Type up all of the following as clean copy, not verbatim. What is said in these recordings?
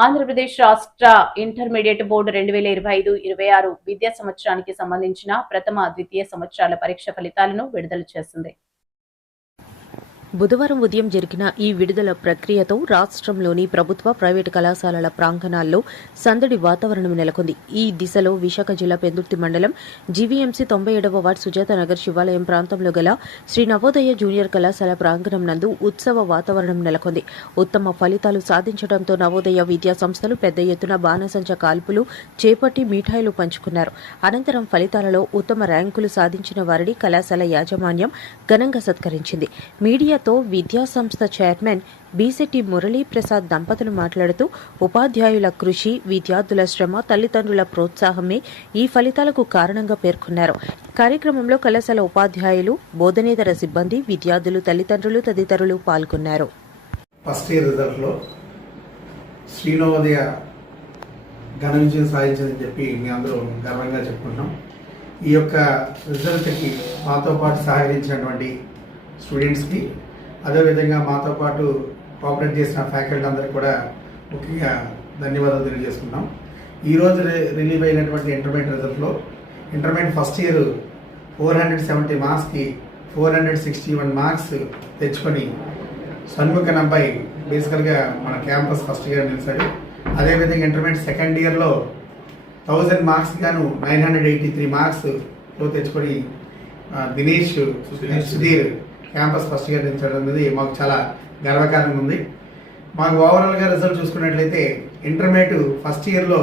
ఆంధ్రప్రదేశ్ రాష్ట్ర intermediate board 2025-26 విద్యా సంవత్సరానికి సంబంధించిన ప్రథమ, ద్వితీయ సంవత్సరాల పరీక్ష ఫలితాలను విడుదల చేసింది. బుధవారం ఉదయం జరిగిన ఈ విడుదల ప్రక్రియతో రాష్ట్రంలోని ప్రభుత్వ, ప్రైవేటు కళాశాలల ప్రాంగణాల్లో సందడి వాతావరణం నెలకొంది. ఈ దిశలో విశాఖ జిల్లా పెందుర్తి మండలం జీవీఎంసీ 97వ వార్డు సుజాతనగర్ శివాలయం ప్రాంతంలో గల శ్రీ నవోదయ జూనియర్ కళాశాల ప్రాంగణం నందు ఉత్సవ వాతావరణం నెలకొంది. ఉత్తమ ఫలితాలు సాధించడంతో నవోదయ విద్యా సంస్థలు పెద్ద ఎత్తున బాణసంచ కాల్పులు చేపట్టి మిఠాయిలు పంచుకున్నారు. అనంతరం ఫలితాలలో ఉత్తమ ర్యాంకులు సాధించిన వారిని కళాశాల యాజమాన్యం ఘనంగా సత్కరించింది. మీడియాతో విద్యాసంస్థ చైర్మన్ బీసెట్టి మురళీప్రసాద్ దంపతులు మాట్లాడుతూ ఉపాధ్యాయుల కృషి, విద్యార్థుల శ్రమ, తల్లిదండ్రుల ప్రోత్సాహమే ఈ ఫలితాలకు కారణంగా పేర్కొన్నారు. కార్యక్రమంలో కళాశాల ఉపాధ్యాయులు, బోధనేతర సిబ్బంది, విద్యార్థులు, తల్లిదండ్రులు తదితరులు పాల్గొన్నారు. ఫస్ట్ ఇయర్ రిజల్ట్లో శ్రీ నవోదయ ఘన విజయం సాధించిందని చెప్పి మీ అందరూ గర్వంగా చెప్పుకుంటున్నాం. ఈ యొక్క రిజల్ట్కి మాతో పాటు సహకరించినటువంటి స్టూడెంట్స్కి, అదేవిధంగా మాతో పాటు కోఆపరేట్ చేసిన ఫ్యాకల్టీ అందరికీ కూడా ముఖ్యంగా ధన్యవాదాలు తెలియజేసుకున్నాం. ఈరోజు రిలీవ్ అయినటువంటి ఇంటర్మీడియట్ రిజల్ట్లో ఇంటర్మీడియట్ ఫస్ట్ ఇయర్ 470 మార్క్స్కి 461 మార్క్స్ తెచ్చుకొని షణ్ముఖన్ అబ్బాయి బేసికల్గా మన క్యాంపస్ ఫస్ట్ ఇయర్ నిలిచాడు. అదేవిధంగా ఇంటర్మీడియట్ సెకండ్ ఇయర్లో 1000 మార్క్స్ గాను 983 మార్క్స్లో తెచ్చుకొని Dinesh Sudheer campus first year నిలిచడం అనేది మాకు చాలా గర్వకారంగా ఉంది. మాకు ఓవరాల్గా రిజల్ట్ చూసుకున్నట్లయితే ఇంటర్మీడియట్ ఫస్ట్ ఇయర్లో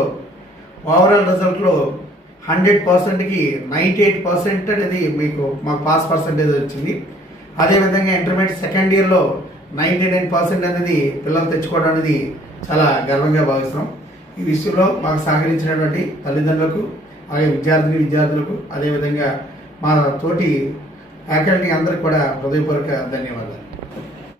ఓవరాల్ రిజల్ట్లో 100%కి 98% అనేది మాకు పాస్ పర్సంటేజ్ వచ్చింది. అదేవిధంగా ఇంటర్మీడియట్ సెకండ్ ఇయర్లో 99% అనేది పిల్లలు తెచ్చుకోవడం అనేది చాలా గర్వంగా భావిస్తున్నాం. ఈ విషయంలో మాకు సహకరించినటువంటి తల్లిదండ్రులకు, అలాగే విద్యార్థులకు, అదేవిధంగా మా తోటి ఫ్యాకల్టీ అందరికి కూడా హృదయపూర్వక ధన్యవాదాలు.